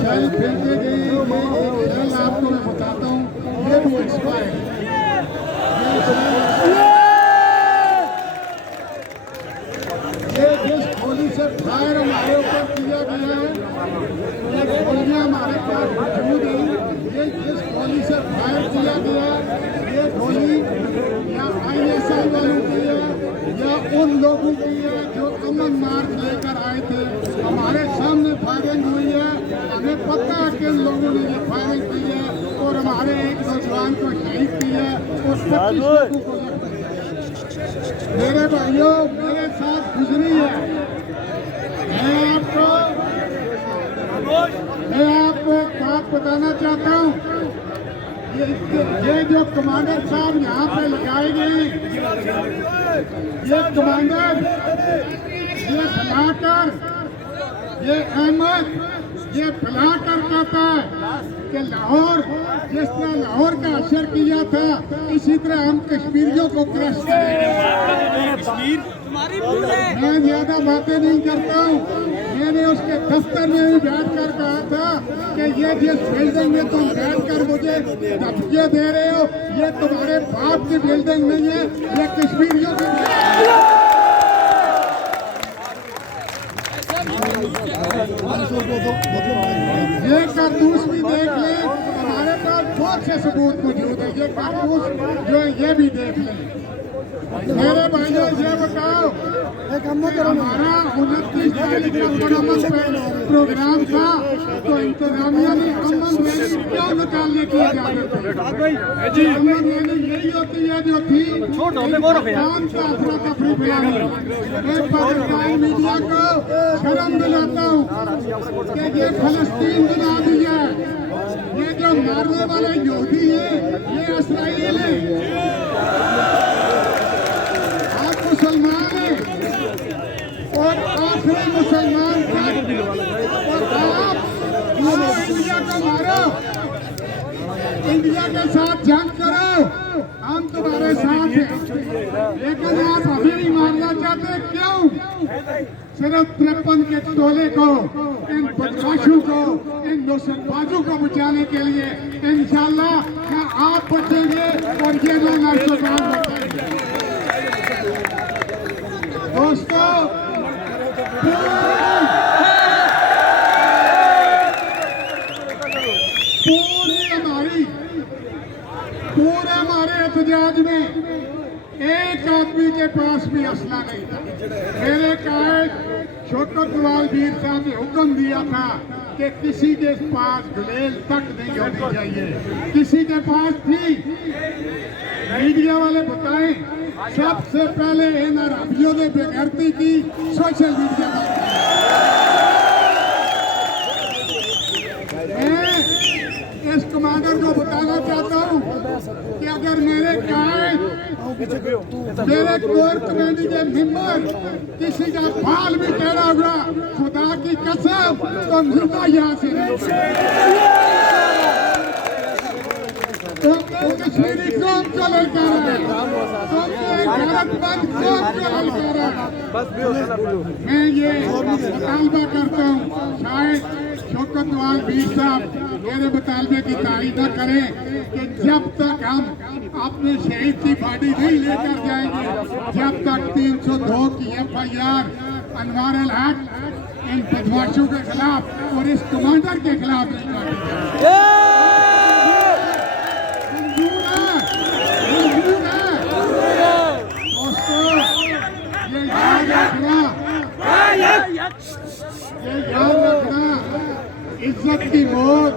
Shell फेंके गए, ये शेल आपको मैं बताता हूँ, ये भी एक्सपायर ये जिस गोली से फायर हमारे ऊपर किया गया है, ये गोलियां हमारे पास मौजूद हैं। ये जिस गोली से फायर किया गया, ये गोली या ISI वालों की है या उन लोगों की है जो अमन मार्च लेकर आए थे। हमारे सामने फायरिंग हुई है, हमें पता है कि इन लोगों ने ये फायरिंग की है और हमारे एक नौजवान को शहीद किया और 25 लोगों को मेरे भाइयों मेरे साथ गुजरी है। मैं आपको बात बताना चाहता हूँ, ये जो कमांडर साहब यहाँ पे लगाए गए, ये कमांडर, ये फैलाकर, ये अहमद ये फैलाकर कहता है कि लाहौर, जिस तरह लाहौर का असर किया था इसी तरह हम कश्मीरियों को क्रश करेंगे। मैं ज्यादा बातें नहीं करता हूँ। मैंने उसके दफ्तर में भी बैठ कर कहा था कि ये जिस बिल्डिंग में तुम बैठ कर मुझे धमकियां दे रहे हो, ये तुम्हारे बाप की बिल्डिंग नहीं है, ये कश्मीरियों की ये कारतूस भी देख लें, हमारे पास बहुत से सबूत मौजूद है। ये कारतूस जो है ये भी देख लें। मेरे भाइयों ये बताओ, हमारा 29 तारीख का पुरअमन प्रोग्राम था तो इंतजामिया ने अमन रैली क्यों निकालने की इजाजत दी? अमन रैली यही होती है जो थी पाकिस्तान का अफरा तफरी फैलानी। मैं पाकिस्तानी मीडिया को शर्म दिलाता हूँ कि ये फलस्तीन बना दिया। ये जो मारने वाले यहूदी है ये इसराइल है, मुसलमान है और आखिरी मुसलमान और आप इंडिया को मारो, इंडिया के साथ जंग करो, हम तुम्हारे साथ हैं। लेकिन आप अभी नहीं मारना चाहते, क्यों? सिर्फ 53 के टोले को, इन बदमाशों को, इन नौशनबाजों को बचाने के लिए। इंशाल्लाह क्या आप बचेंगे और ये लोग नौशनबाज बचेंगे। दोस्तों पूरे हमारे एहतजाज में एक आदमी के पास भी असला नहीं था। मेरे कायद शौकत वीर साहब ने हुक्म दिया था कि किसी के पास गुलेल तक नहीं होनी चाहिए। किसी के पास थी? मीडिया वाले बताएं, सबसे पहले इन अरबियों ने बेगैरती की सोशल मीडिया पर। मैं इस कमांडर को बताना चाहता हूं कि अगर मेरे कायद, मेरे कोर कमेटी के मेंबर किसी का बाल भी टेढ़ा हुआ, खुदा की कसम तो जिंदा यहाँ से नहीं। कश्मीरी कौम को लेकर मैं ये मुतालबा करता हूँ, शायद शौकत वीर साहब मेरे मुतालबे की तारीफ न करें कि जब तक हम अपने शहीद की बॉडी नहीं लेकर जाएंगे, जब तक 302 की FIR अनवार अल हक इन बदमाशों के खिलाफ और इस कमांडर के खिलाफ नहीं काटी जाएगी। ये याद रखना, इज्जत की मौत